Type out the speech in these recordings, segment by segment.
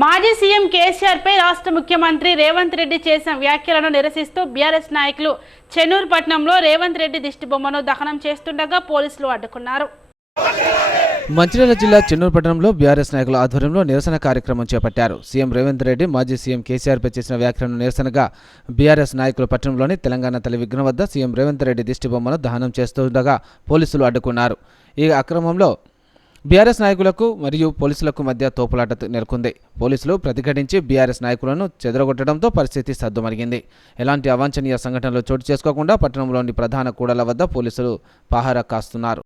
మాజీ సీఎం కేసీఆర్ పై రాష్ట్ర ముఖ్యమంత్రి రేవంత్ రెడ్డి చేసిన వ్యాఖ్యలను నిరసిస్తూ బీఆర్ఎస్ నాయకులు చెన్నూరు పట్టణంలో రేవంత్ రెడ్డి దిష్టిబొమ్మను దహనం చేస్తుండగా పోలీసులు అడ్డుకున్నారు. మంచిర్యాల జిల్లా చెన్నూరు పట్టణంలో బీఆర్ఎస్ నాయకుల ఆధ్వర్యంలో నిరసన కార్యక్రమం చేపట్టారు. సీఎం రేవంత్ రెడ్డి మాజీ సీఎం కేసీఆర్పై చేసిన వ్యాఖ్యలను నిరసనగా బీఆర్ఎస్ నాయకులు పట్టణంలోని తెలంగాణ తల్లి విఘ్నం వద్ద సీఎం రేవంత్ రెడ్డి దిష్టిబొమ్మను దహనం చేస్తుండగా పోలీసులు అడ్డుకున్నారు. ఈ అక్రమంలో బీఆర్ఎస్ నాయకులకు మరియు పోలీసులకు మధ్య తోపులాట నెలకొంది. పోలీసులు ప్రతిఘటించి బీఆర్ఎస్ నాయకులను చెదరగొట్టడంతో పరిస్థితి సద్దుమరిగింది ఎలాంటి అవాంఛనీయ సంఘటనలు చోటు చేసుకోకుండా పట్టణంలోని ప్రధాన కూడల వద్ద పోలీసులు పహారా కాస్తున్నారు.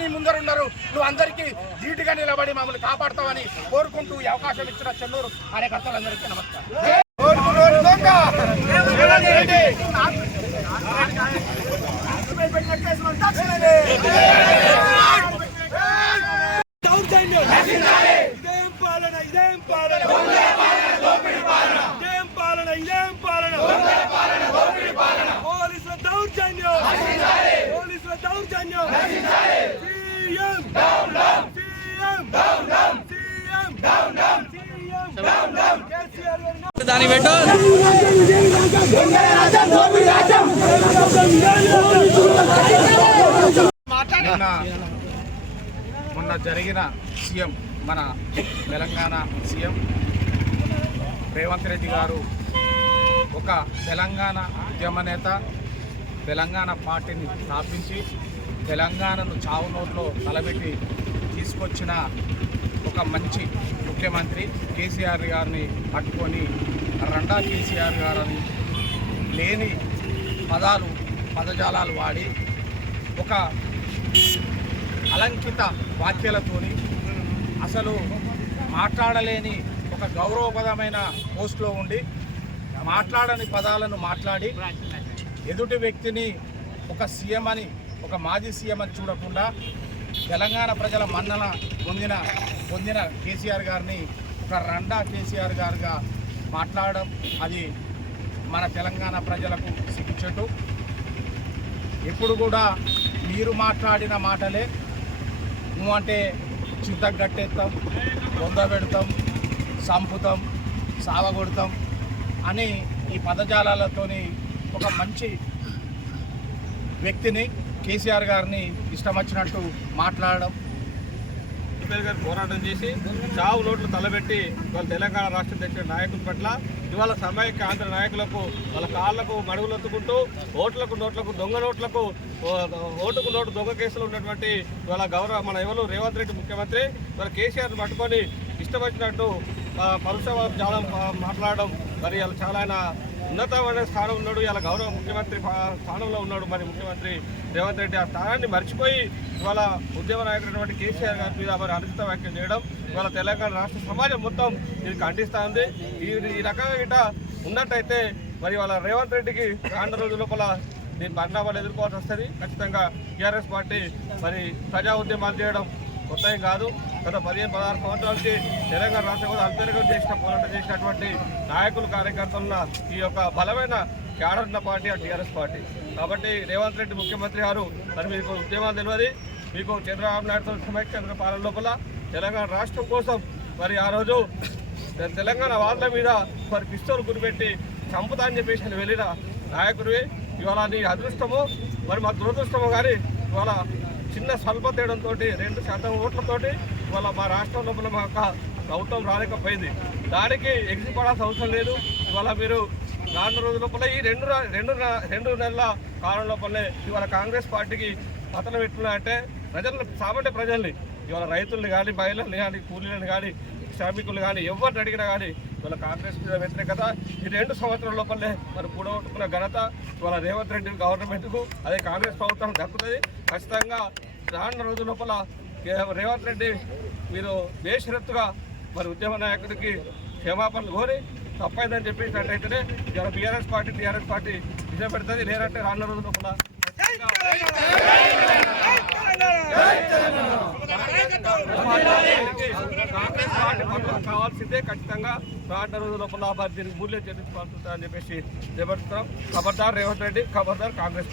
నీ ముందర ఉన్నారు నువ్వు అందరికీ ధీటుగా నిలబడి మమ్మల్ని కాపాడతావని కోరుకుంటూ ఈ అవకాశం ఇచ్చిన చెన్నూరు కార్యకర్తలందరికీ నమస్కారం. పోలీసుల దౌర్జన్యం. పోలీసుల దౌర్జన్యం సీఎం సీఎం సీఎం సీఎం దాని పెట్టు. మొన్న జరిగిన సీఎం మన తెలంగాణ సీఎం రేవంత్ రెడ్డి గారు ఒక తెలంగాణ ఉద్యమ నేత తెలంగాణ పార్టీని స్థాపించి తెలంగాణను చావు నోట్లో తలబెట్టి తీసుకొచ్చిన ఒక మంచి ముఖ్యమంత్రి కేసీఆర్ గారిని పట్టుకొని రండా కేసీఆర్ గారని లేని పదాలు పదజాలాలు వాడి ఒక అలంకిత వాక్యాలతోని అసలు మాట్లాడలేని ఒక గౌరవపదమైన పోస్ట్లో ఉండి మాట్లాడని పదాలను మాట్లాడి ఎదుటి వ్యక్తిని ఒక సీఎం అని ఒక మాజీ సీఎం అని చూడకుండా తెలంగాణ ప్రజల మన్నన పొందిన పొందిన కేసీఆర్ గారిని ఒక రండా కేసీఆర్ గారుగా మాట్లాడడం అది మన తెలంగాణ ప్రజలకు సిగ్గుచెట్టు. ఎప్పుడు కూడా మీరు మాట్లాడిన మాటలే నువ్వు అంటే చింత కట్టేస్తాం బొంద పెడతాం సంపుతాం సావగొడతాం అని ఈ పదజాలాలతోని ఒక మంచి వ్యక్తిని కేసీఆర్ గారిని ఇష్టం వచ్చినట్టు మాట్లాడడం కేసీఆర్ గారు పోరాటం చేసి చావు నోట్లు తలబెట్టి వాళ్ళ తెలంగాణ రాష్ట్రం తెచ్చిన నాయకుల పట్ల ఇవాళ సమైక్య ఆంధ్ర నాయకులకు వాళ్ళ కాళ్ళకు మడుగులొత్తుకుంటూ ఓట్లకు నోట్లకు దొంగ నోట్లకు ఓటుకు నోటు దొంగ కేసులు ఉన్నటువంటి వాళ్ళ గౌరవ మన ఎవరు రేవంత్ రెడ్డి ముఖ్యమంత్రి వాళ్ళ కేసీఆర్ని పట్టుకొని ఇష్టం వచ్చినట్టు పరుష చాలా మాట్లాడడం మరి వాళ్ళు చాలా ఆయన ఉన్నతమైన స్థానం ఉన్నాడు. ఇలా గౌరవ ముఖ్యమంత్రి పా- స్థానంలో ఉన్నాడు. మరి ముఖ్యమంత్రి రేవంత్ రెడ్డి ఆ స్థానాన్ని మర్చిపోయి ఇవాళ ఉద్యమ నాయకుడైనటువంటి కేసీఆర్ గారి మీద మరి అనుచిత వ్యాఖ్యలు చేయడం ఇవాళ తెలంగాణ రాష్ట్ర సమాజం మొత్తం ఇది ఖండిస్తూ ఉంది. ఈ ఈ రకంగా గిట్ట ఉన్నట్టయితే మరి వాళ్ళ రేవంత్ రెడ్డికి రాను రోజు లోపల దీని పరిణామాలు ఎదుర్కోవాల్సి వస్తుంది. ఖచ్చితంగా టీఆర్ఎస్ పార్టీ మరి ప్రజా ఉద్యమాలు చేయడం కొత్త ఏం కాదు. గత పదిహేను పదహారు సంవత్సరాల నుంచి తెలంగాణ రాష్ట్రం కూడా అంతర్గతం చేసిన పోరాటం చేసినటువంటి నాయకులు కార్యకర్తలున్న ఈ యొక్క బలమైన క్యాడర్ ఉన్న పార్టీ ఆ టీఆర్ఎస్ పార్టీ. కాబట్టి రేవంత్ రెడ్డి ముఖ్యమంత్రి గారు మరి మీకు ఉద్యమాలు తెలియదు. మీకు చంద్రబాబు నాయుడుతో సమైక్య పాలన లోపల తెలంగాణ రాష్ట్రం కోసం మరి ఆ రోజు తెలంగాణ వాళ్ళ మీద మరి పిస్తోలు గురిపెట్టి చంపుతా అని చెప్పేసి నేను వెళ్ళిన నాయకుడివి. ఇవాళ నీ అదృష్టము మరి మా దురదృష్టము కానీ ఇవాళ చిన్న స్వల్ప తేడంతో రెండు శాతం ఓట్లతోటి ఇవాళ మా రాష్ట్రం లోపల మా యొక్క ప్రభుత్వం రాలేకపోయింది. దానికి ఎగిసిపడాల్సిన అవసరం లేదు. ఇవాళ మీరు నాలుగు రోజుల లోపల ఈ రెండు రెండు రెండు నెలల కాలం లోపలనే ఇవాళ కాంగ్రెస్ పార్టీకి పతనం ఎట్లున్నాయంటే ప్రజలను సామాన్య ప్రజల్ని ఇవాళ రైతుల్ని కానీ మహిళల్ని కానీ కూలీలను కానీ శ్రామికులు కానీ ఎవరిని అడిగినా కానీ వాళ్ళ కాంగ్రెస్ మీద వ్యతిరేకత ఈ రెండు సంవత్సరాల లోపలనే మరి కూడగొట్టుకున్న ఘనత వాళ్ళ రేవంత్ రెడ్డి గవర్నమెంట్కు అదే కాంగ్రెస్ ప్రభుత్వం దక్కుతుంది. ఖచ్చితంగా రాను రోజు లోపల రేవంత్ రెడ్డి మీరు బేషరత్తుగా మరి ఉద్యమ నాయకుడికి క్షమాపణలు కోరి తప్పైందని చెప్పేసినట్టయితేనే ఇవాళ బీఆర్ఎస్ పార్టీ టీఆర్ఎస్ పార్టీ విజయం పెడుతుంది లేదంటే రాను రోజు లోపల ఖచ్చితంగా కావాల్సిందే ఖచ్చితంగా. రానున్న రోజుల లోపల దీనికి మూల్యం చెల్లించుకోవాల్సి ఉంటుందని చెప్పేసి చేపడుతున్నాం ఖబర్దార్ రేవంత్ రెడ్డి ఖబర్దార్ కాంగ్రెస్